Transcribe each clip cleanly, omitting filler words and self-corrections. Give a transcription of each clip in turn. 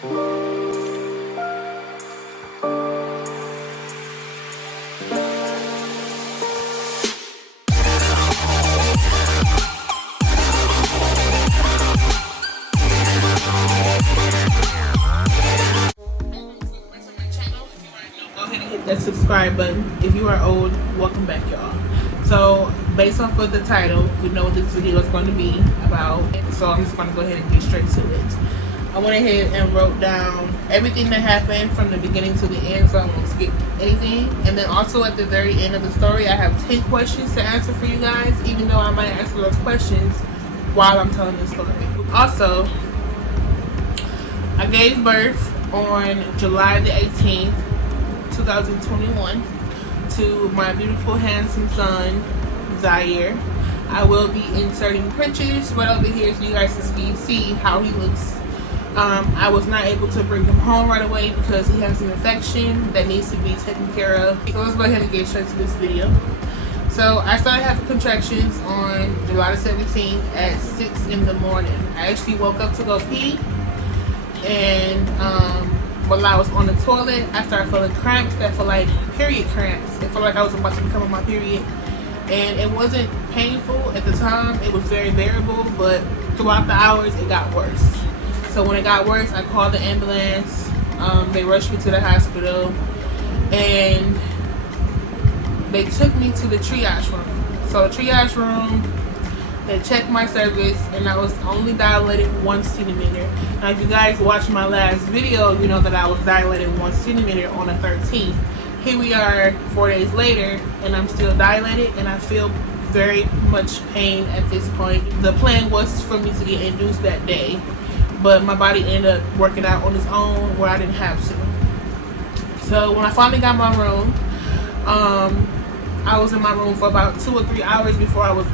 That subscribe button. If you are old, welcome back, y'all. So based off of the title, you know what this video is going to be about, so I'm just going to go ahead and get straight to it. I went ahead and wrote down everything that happened from the beginning to the end, so I won't skip anything. And then also at the very end of the story, I have 10 questions to answer for you guys, even though I might answer those questions while I'm telling the story. Also, I gave birth on July the 18th 2021 to my beautiful handsome son Zyaire. I will be inserting pictures right over here so you guys can see how he looks. I was not able to bring him home right away because he has an infection that needs to be taken care of. So let's go ahead and get straight to this video. So I started having contractions on July 17th at 6 in the morning. I actually woke up to go pee, and while I was on the toilet, I started feeling cramps that felt like period cramps. It felt like I was about to become on my period. And it wasn't painful at the time. It was very bearable, but throughout the hours, it got worse. So when it got worse, I called the ambulance. They rushed me to the hospital. And they took me to the triage room. So the triage room, they checked my cervix, and I was only dilated 1 centimeter. Now, if you guys watched my last video, you know that I was dilated 1 centimeter on the 13th. Here we are 4 days later, and I'm still dilated, and I feel very much pain at this point. The plan was for me to get induced that day, but my body ended up working out on its own where I didn't have to. So when I finally got my room, I was in my room for about 2 or 3 hours before I was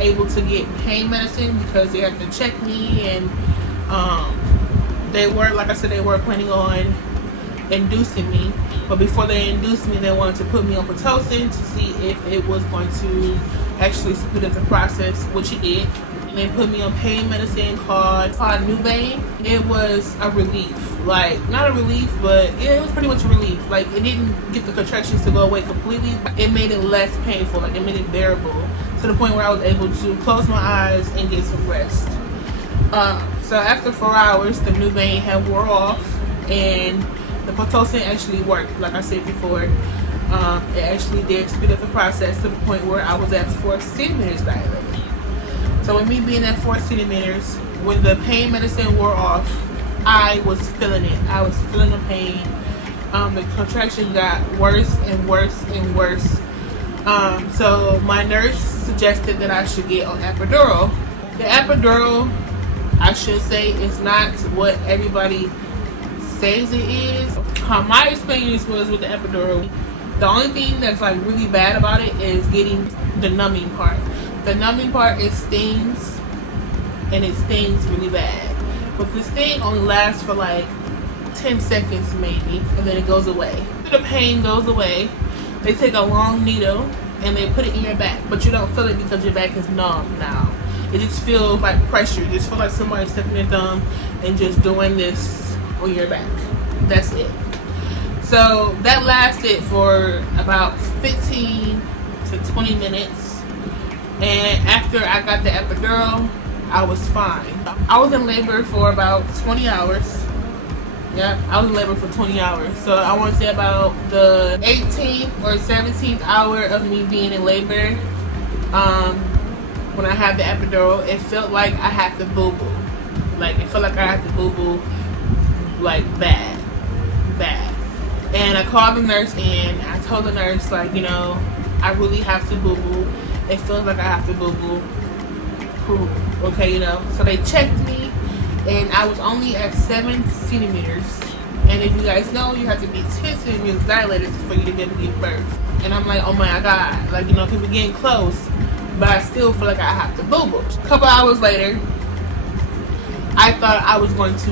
able to get pain medicine, because they had to check me, and they were, like I said, they were planning on inducing me. But before they induced me, they wanted to put me on Pitocin to see if it was going to actually speed up the process, which it did. And they put me on pain medicine called Nubain. It was a relief. Like, not a relief, but yeah, it was pretty much a relief. Like, it didn't get the contractions to go away completely. It made it less painful. Like, it made it bearable to the point where I was able to close my eyes and get some rest. So after 4 hours, the Nubain had wore off, and the Pitocin actually worked. Like I said before, it actually did speed up the process to the point where I was at 4 centimeters dilated. So with me being at 4 centimeters, when the pain medicine wore off, I was feeling it. I was feeling the pain. The contractions got worse and worse and worse. So my nurse suggested that I should get an epidural. The epidural, I should say, is not what everybody says it is. How my experience was with the epidural, the only thing that's like really bad about it is getting the numbing part. The numbing part, it stings, and it stings really bad. But the sting only lasts for like 10 seconds maybe, and then it goes away. After the pain goes away, they take a long needle and they put it in your back, but you don't feel it because your back is numb now. It just feels like pressure. You just feel like somebody's sticking their thumb and just doing this on your back. That's it. So that lasted for about 15 to 20 minutes. And after I got the epidural, I was fine. I was in labor for about 20 hours. Yeah, I was in labor for 20 hours. So I want to say about the 18th or 17th hour of me being in labor, when I had the epidural, it felt like I had to boo-boo. Like, it felt like I had to boo-boo, like, bad. And I called the nurse in. I told the nurse, like, you know, I really have to boo-boo. It feels like I have to boo-boo. Okay, you know. So they checked me, and I was only at 7 centimeters. And if you guys know, you have to be 10 centimeters dilated for you to be able to give birth. And I'm like, oh my God. Like, you know, people getting close, but I still feel like I have to boo-boo. A couple hours later, I thought I was going to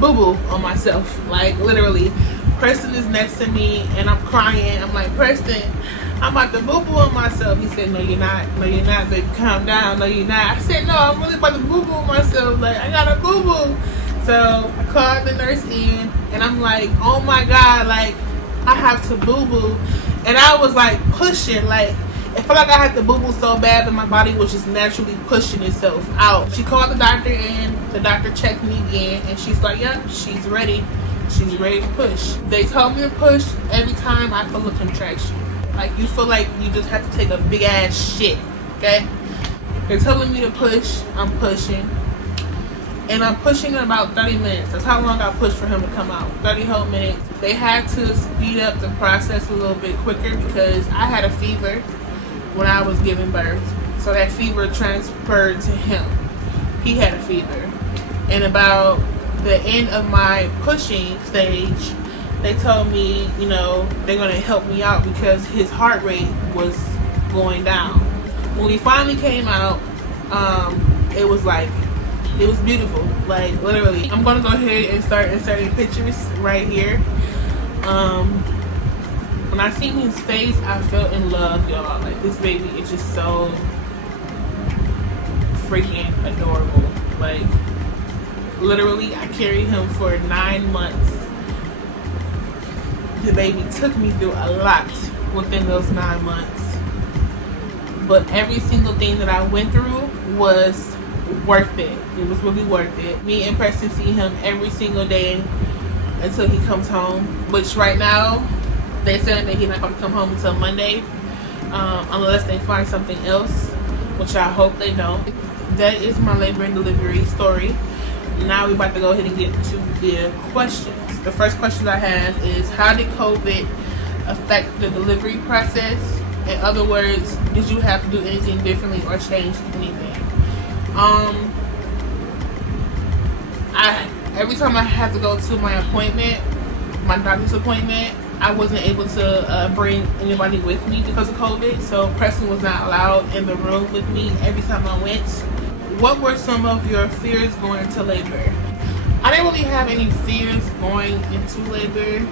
boo-boo on myself. Like, literally. Preston is next to me, and I'm crying. I'm like, Preston, I'm about to boo-boo on myself. He said, no, you're not. No, you're not, baby. Calm down. No, you're not. I said, no, I'm really about to boo-boo on myself. Like, I got to boo-boo. So I called the nurse in, and I'm like, oh my God, like, I have to boo-boo. And I was like pushing, like, it felt like I had to boo-boo so bad that my body was just naturally pushing itself out. She called the doctor in, the doctor checked me again, and she's like, yep, she's ready. She's ready to push. They told me to push every time I feel a contraction. Like, you feel like you just have to take a big ass shit, okay? They're telling me to push, I'm pushing. And I'm pushing in about 30 minutes. That's how long I pushed for him to come out. 30 whole minutes. They had to speed up the process a little bit quicker because I had a fever when I was giving birth. So that fever transferred to him. He had a fever. And about the end of my pushing stage, they told me, you know, they're going to help me out because his heart rate was going down. When he finally came out, it was like, it was beautiful, like literally. I'm gonna go ahead and start inserting pictures right here. When I seen his face, I fell in love, y'all. Like, this baby is just so freaking adorable. Like, literally, I carried him for 9 months. The baby took me through a lot within those 9 months. But every single thing that I went through was worth it. It was really worth it. Me and Preston see him every single day until he comes home, which right now they said that he's not going to come home until Monday, unless they find something else, which I hope they don't. That is my labor and delivery story. Now we're about to go ahead and get to the questions. The first question I have is, how did COVID affect the delivery process? In other words, did you have to do anything differently or change anything? Every time I had to go to my appointment, my doctor's appointment, I wasn't able to bring anybody with me because of COVID. So Preston was not allowed in the room with me every time I went. What were some of your fears going into labor? I didn't really have any fears going into labor.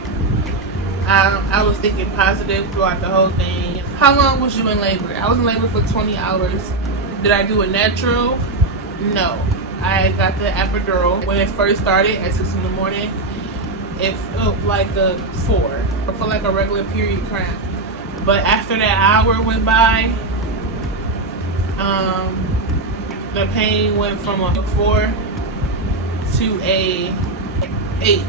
I was thinking positive throughout the whole thing. How long was you in labor? I was in labor for 20 hours. Did I do a natural? No. I got the epidural. When it first started at 6 in the morning, it felt like a 4. It felt like a regular period cramp. But after that hour went by, the pain went from a 4 to a 8.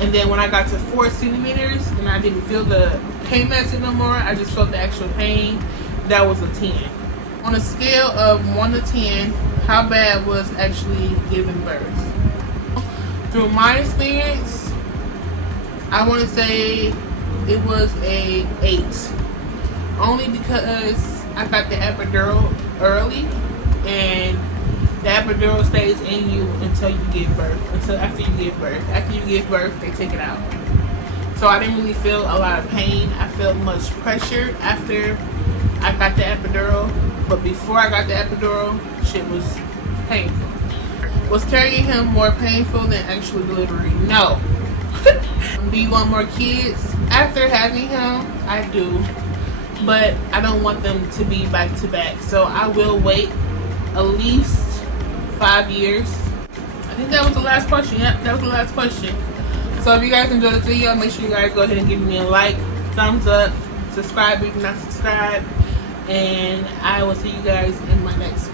And then when I got to 4 centimeters and I didn't feel the pain medicine no more, I just felt the actual pain, that was a 10. On a scale of 1 to 10, how bad was actually giving birth? Through my experience, I want to say it was a 8. Only because I got the epidural early, and the epidural stays in you until you give birth, until after you give birth. After you give birth, they take it out. So I didn't really feel a lot of pain. I felt much pressure after I got the epidural, but before I got the epidural, shit was painful. Was carrying him more painful than actual delivery? No. Do you want more kids? After having him, I do, but I don't want them to be back to back. So I will wait at least 5 years. I think that was the last question. Yep, that was the last question. So if you guys enjoyed this video, make sure you guys go ahead and give me a like, thumbs up, subscribe if you're not subscribed, and I will see you guys in my next video.